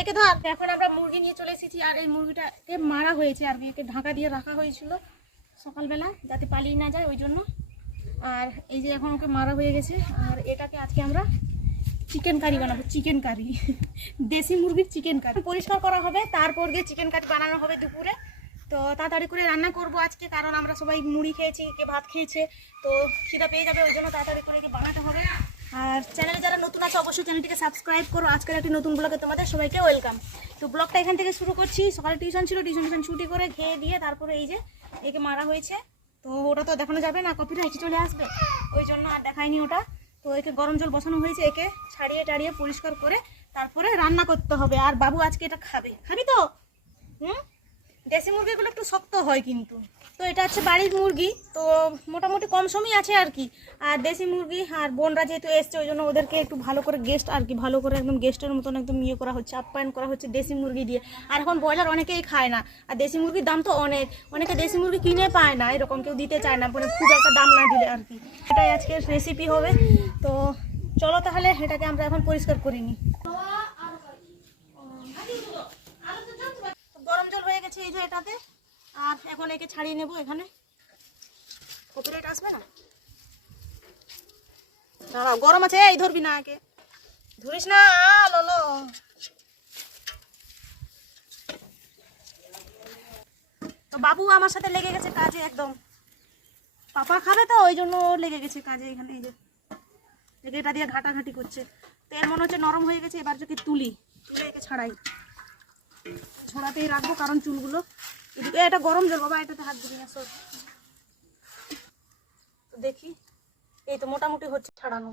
একে ধর, এখন আমরা মুরগি নিয়ে চলে এসেছি আর এই মুরগিটাকে মারা হয়েছে আর একে ঢাকা দিয়ে রাখা হয়েছিল সকালবেলা যাতে পালিয়ে না যায় ওই জন্য। আর এই যে এখন ওকে মারা হয়ে গেছে। আর এটাকে আজকে আমরা চিকেন কারি বানাবো চিকেন কারি দেশি মুরগির চিকেন কারি পরিষ্কার করা হবে, তারপর দিয়ে চিকেন কারি বানানো হবে দুপুরে। তো তাড়াতাড়ি করে রান্না করব আজকে, কারণ আমরা সবাই মুড়ি খেয়েছি, কে ভাত খেয়েছে, তো খিদা পেয়ে যাবে, ওই জন্য তাড়াতাড়ি করে বানাতে হবে। আর চ্যানেলে যারা নতুন আছে, অবশ্যই চ্যানেলটিকে সাবস্ক্রাইব করো। আজকের একটি নতুন ব্লগে তোমাদের সবাইকে ওয়েলকাম তো ব্লগটা এখান থেকে শুরু করছি। সকালে টিউশন ছিল টিউশন টিউশন ছুটি করে খেয়ে দিয়ে তারপরে এই যে একে মারা হয়েছে। তো ওটা তো দেখানো যাবে না কপিরাইট চলে আসবে। ওই জন্য আর দেখায়নি ওটা। তো একে গরম জল বসানো হয়েছে, একে ছাড়িয়ে টাড়িয়ে পরিষ্কার করে তারপরে রান্না করতে হবে। আর বাবু আজকে এটা খাবে। খাবি তো? হুম? দেশি মুরগিগুলো একটু শক্ত হয় কিন্তু। তো এটা হচ্ছে বাড়ির মুরগি, তো মোটামুটি কম সময় আছে আর কি। আর দেশি মুরগি আর বোনরা যেহেতু এসছে, ওই জন্য ওদেরকে একটু ভালো করে গেস্ট আর কি, ভালো করে একদম গেস্টের মতন একদম ইয়ে করা হচ্ছে আপ্যায়ন করা হচ্ছে দেশি মুরগি দিয়ে। আর এখন ব্রয়লার অনেকেই খায় না, আর দেশি মুরগির দাম তো অনেক, অনেকে দেশি মুরগি কিনে পায় না, এরকম কেউ দিতে চায় না মানে খুব একটা দাম না দিলে আর কি। এটাই আজকের রেসিপি হবে, তো চলো তাহলে এটাকে আমরা এখন পরিষ্কার করে নিই। গরম জল হয়ে গেছে এই যে এটাতে। আর এখন একে ছাড়িয়ে নেব এখানে। কপিরাইট আসবে না? দাঁড়াও, গরম আছে, এই ধরবি না একে। ধরিস না, ললো। তো বাবু আমার সাথে লেগে গেছে কাজে একদম। পাপা খাবে তো, ওই জন্য লেগে গেছে কাজে এখানে, এই যে। এটা দিয়ে ঘাটাঘাটি করছে। তেল মনে হচ্ছে নরম হয়ে গেছে, এবার যদি তুলি, তুলে একে ছাড়াই। ঝোড়াতেই রাখব, কারণ চুলগুলো এদিকে এটা গরম জল, বাবা, এটাতে হাত দিবি না, সর। দেখি, এই তো মোটামুটি হচ্ছে ছাড়ানো।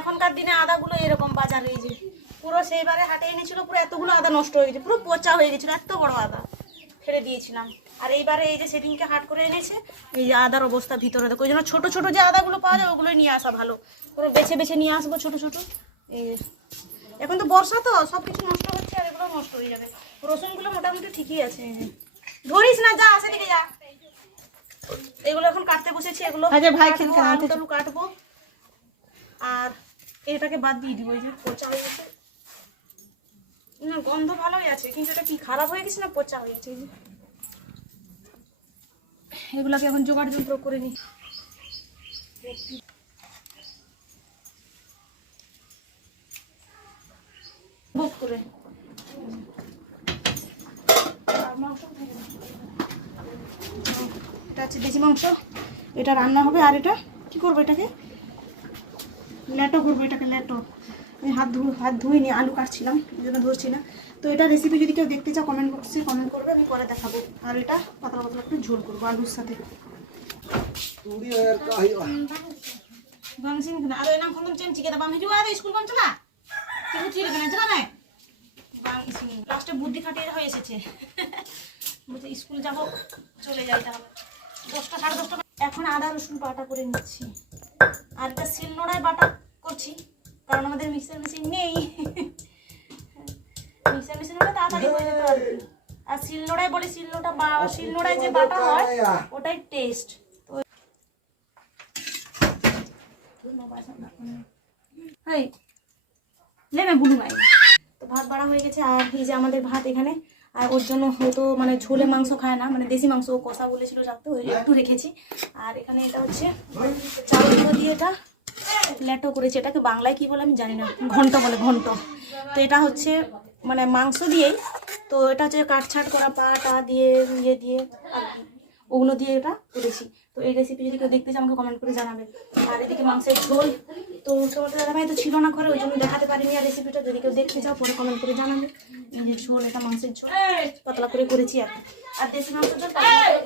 এখনকার দিনে আদাগুলো এরকম বাজার এই যে পুরো সেইবারে হাটে এনেছিল পুরো এতগুলো আদা নষ্ট হয়ে গেছে পুরো পচা হয়ে গেছিল এত বড় আদা। ফেলে দিয়েছিলাম। আর এইবারে এই যে সেদিনকে হাট করে এনেছে এই যে আদার অবস্থা ভিতরে। দেখো ওই জন্য ছোটো ছোটো যে আদাগুলো পাওয়া যায় ওগুলোই নিয়ে আসা ভালো। পুরো বেছে বেছে নিয়ে আসব ছোটো ছোটো। এই এখন তো বর্ষা তো সব কিছু নষ্ট হচ্ছে আর এগুলো নষ্ট হয়ে যাবে। রসুনগুলো মোটামুটি ঠিকই আছে। ধরিস না যা আসে দিকে যা। এগুলো এখন কাটতে বসেছি এগুলো আচ্ছা, ভাই কাটবো। আর এটাকে বাদ দিয়ে দিব যে পচা হয়ে গেছে। না, গন্ধ ভালোই আছে, কিন্তু এটা কি খারাপ হয়ে গেছে না পচা হয়ে গেছে? এগুলাকে এখন জোগাড় যন্ত্র করে নিই করে? এটা হচ্ছে দেশি মাংস। এটা রান্না হবে, আর এটা কি করব এটাকে? লেটো করব এটাকে লেটো আমি হাত ধু হাত ধুইনি আলু কাটছিলাম এই জন্য ধরছি না। তো এটা রেসিপি যদি কেউ দেখতে চাও কমেন্ট বক্সে কমেন্ট করবে আমি পরে দেখাবো। আর এটা পাতলা পাতলা একটু ঝোল করব আলুর সাথে। বাংসিন না। আর এনাম ফোন চেন চিকে দাম হিজু আর স্কুল কোন চলা কিন্তু চিরে কেন চলা না বাংসিন লাস্টে বুদ্ধি খাটিয়ে হয়ে এসেছে। বলছে স্কুল যাব চলে যাই তাহলে। দশটা সাড়ে দশটা এখন আদা রসুন বাটা করে নিচ্ছি। আর একটা শিলনোড়ায় বাটা করছি। কারণ আমাদের মিক্সার মেশিন নেই। মিক্সার মেশিন হলে তাড়াতাড়ি হয়ে যেত আর কি আর শিলনোড়ায় বলে শিলনোড়া বা শিলনোড়ায় যে বাটা হয় ওটাই টেস্ট তো এই নেমে বুলু মাই। তো ভাত বাড়া হয়ে গেছে আর এই যে আমাদের ভাত এখানে আর ওর জন্য হয়তো মানে ঝোলে মাংস খায় না মানে দেশি মাংস কষা বলেছিল রাখতে ওই একটু রেখেছি। আর এখানে এটা হচ্ছে চাউল দিয়ে এটা লেটো করেছি। এটাকে বাংলায় কি বলে আমি জানি না। ঘন্ট বলে, ঘন্ট। তো এটা হচ্ছে মানে মাংস দিয়েই, তো এটা হচ্ছে কাটছাট করা পা টা দিয়ে ইয়ে দিয়ে আর কি, ওগুলো দিয়ে এটা করেছি। তো এই রেসিপি যদি কেউ দেখতে চায়, আমাকে কমেন্ট করে জানাবে। আর এদিকে মাংসের ঝোল। তো তোমাদের দাদাভাই তো ছিল না ঘরে, ওই জন্য দেখাতে পারিনি আর রেসিপিটা যদি কেউ দেখতে চাও, পরে কমেন্ট করে জানাবে। এই যে ঝোল, এটা মাংসের ঝোল। পাতলা করে করেছি আর। আর দেশি মাংসের ঝোল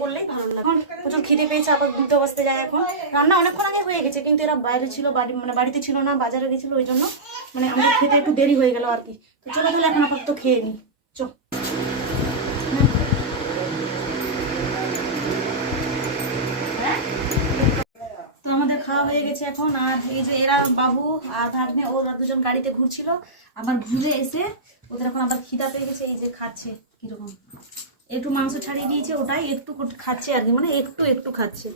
করলেই ভালো লাগে। প্রচুর খিদে পেয়েছে, আবার দুটো বাজতে যায় এখন। রান্না অনেকক্ষণ আগে হয়ে গেছে, কিন্তু এরা বাইরে ছিল, বাড়ি মানে বাড়িতে ছিল না, বাজারে গেছিল, ওই জন্য মানে আমরা খেতে একটু দেরি হয়ে গেল আর কি। তো চলো তাহলে এখন আপাতত খেয়ে নিই। খাওয়া হয়ে গেছে এখন। আর এই যে এরা বাবু আর ভাগ্নে ওরা দুজন গাড়িতে ঘুরছিল। আবার ঘুরে এসে ওদের এখন আবার খিদা পেয়ে গেছে, এই যে খাচ্ছে কীরকম। একটু মাংস ছাড়িয়ে দিয়েছে ওটাই, একটু খাচ্ছে আর কি মানে একটু একটু খাচ্ছে।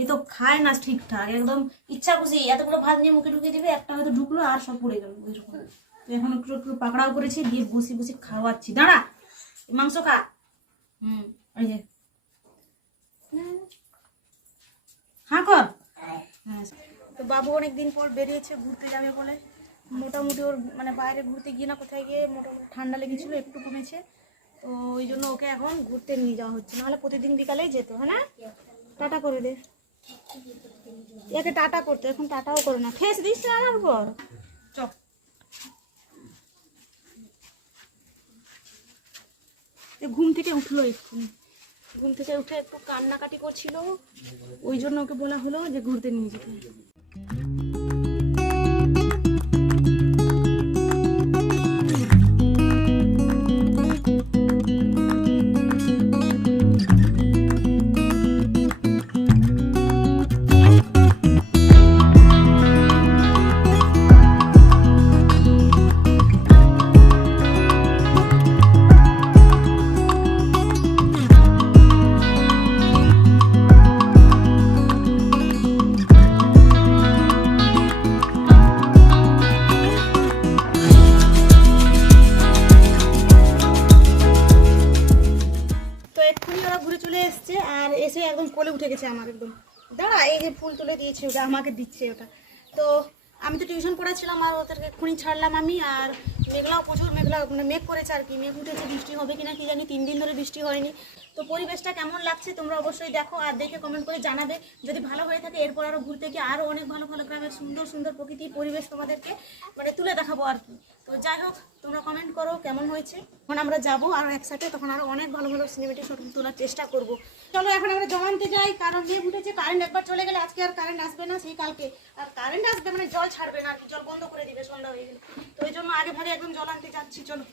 এ তো খায় না ঠিকঠাক, একদম ইচ্ছা খুশি। এতগুলো ভাত নিয়ে মুখে ঢুকিয়ে দিবে, একটা হয়তো ঢুকলো আর সব পড়ে গেল ওইরকম তো এখন একটু একটু পাকড়াও করেছি, দিয়ে বসে বসে খাওয়াচ্ছি। দাঁড়া, মাংস খা। হুম ওই যে। হ্যাঁ কর। তো বাবু অনেক দিন পর বেরিয়েছে, ঘুরতে যাবে বলে। মোটামুটি ওর মানে বাইরে ঘুরতে গিয়ে না কোথায় গিয়ে মোটামুটি ঠান্ডা লেগেছিল, একটু কমেছে। তো ওই জন্য ওকে এখন ঘুরতে নিয়ে যাওয়া হচ্ছে, নাহলে প্রতিদিন বিকালেই যেত হ্যাঁ না? টাটা করে দে। একে টাটা করতে, এখন টাটাও করে না। ফেস দিস না আমার উপর। এ ঘুম থেকে উঠল এক্ষুনি। ঘুম থেকে উঠে একটু কান্নাকাটি করছিল ওই জন্য ওকে বলা হলো যে ঘুরতে নিয়ে যেতে। একদম উঠে গেছে আমার একদম। দাঁড়া, এই যে ফুল তুলে দিয়েছে ওটা, আমাকে দিচ্ছে ওটা। তো আমি তো টিউশন পড়াচ্ছিলাম আর ওদেরকে খুনি ছাড়লাম আমি আর মেঘলাও প্রচুর মেঘলা মানে মেঘ করেছে আর কি। মেঘ উঠেছে, বৃষ্টি হবে কিনা কি জানি, তিন দিন ধরে বৃষ্টি হয়নি। তো পরিবেশটা কেমন লাগছে তোমরা অবশ্যই দেখো আর দেখে কমেন্ট করে জানাবে। যদি ভালো হয়ে থাকে, এরপর আরও ঘুরতে গিয়ে আরও অনেক ভালো ভালো গ্রামের সুন্দর সুন্দর প্রকৃতি পরিবেশ তোমাদেরকে মানে তুলে দেখাবো আর কি। তো যাই হোক, তোমরা কমেন্ট করো কেমন হয়েছে। এখন আমরা যাব আর একসাথে, তখন আরও অনেক ভালো ভালো সিনেমেটিক শট তোলার চেষ্টা করব। চলো এখন আমরা জমানতে যাই, কারণ মেয়ে উঠেছে কারেন্ট একবার চলে গেলে আজকে আর কারেন্ট আসবে না, সেই কালকে। আর কারেন্ট আসবে মানে জল ছাড়বে না আর কি, জল বন্ধ করে দিবে সন্ধ্যা হয়ে গেলে। তো ওই জন্য আগে ভাগে একদম জল আনতে যাচ্ছি, চলো।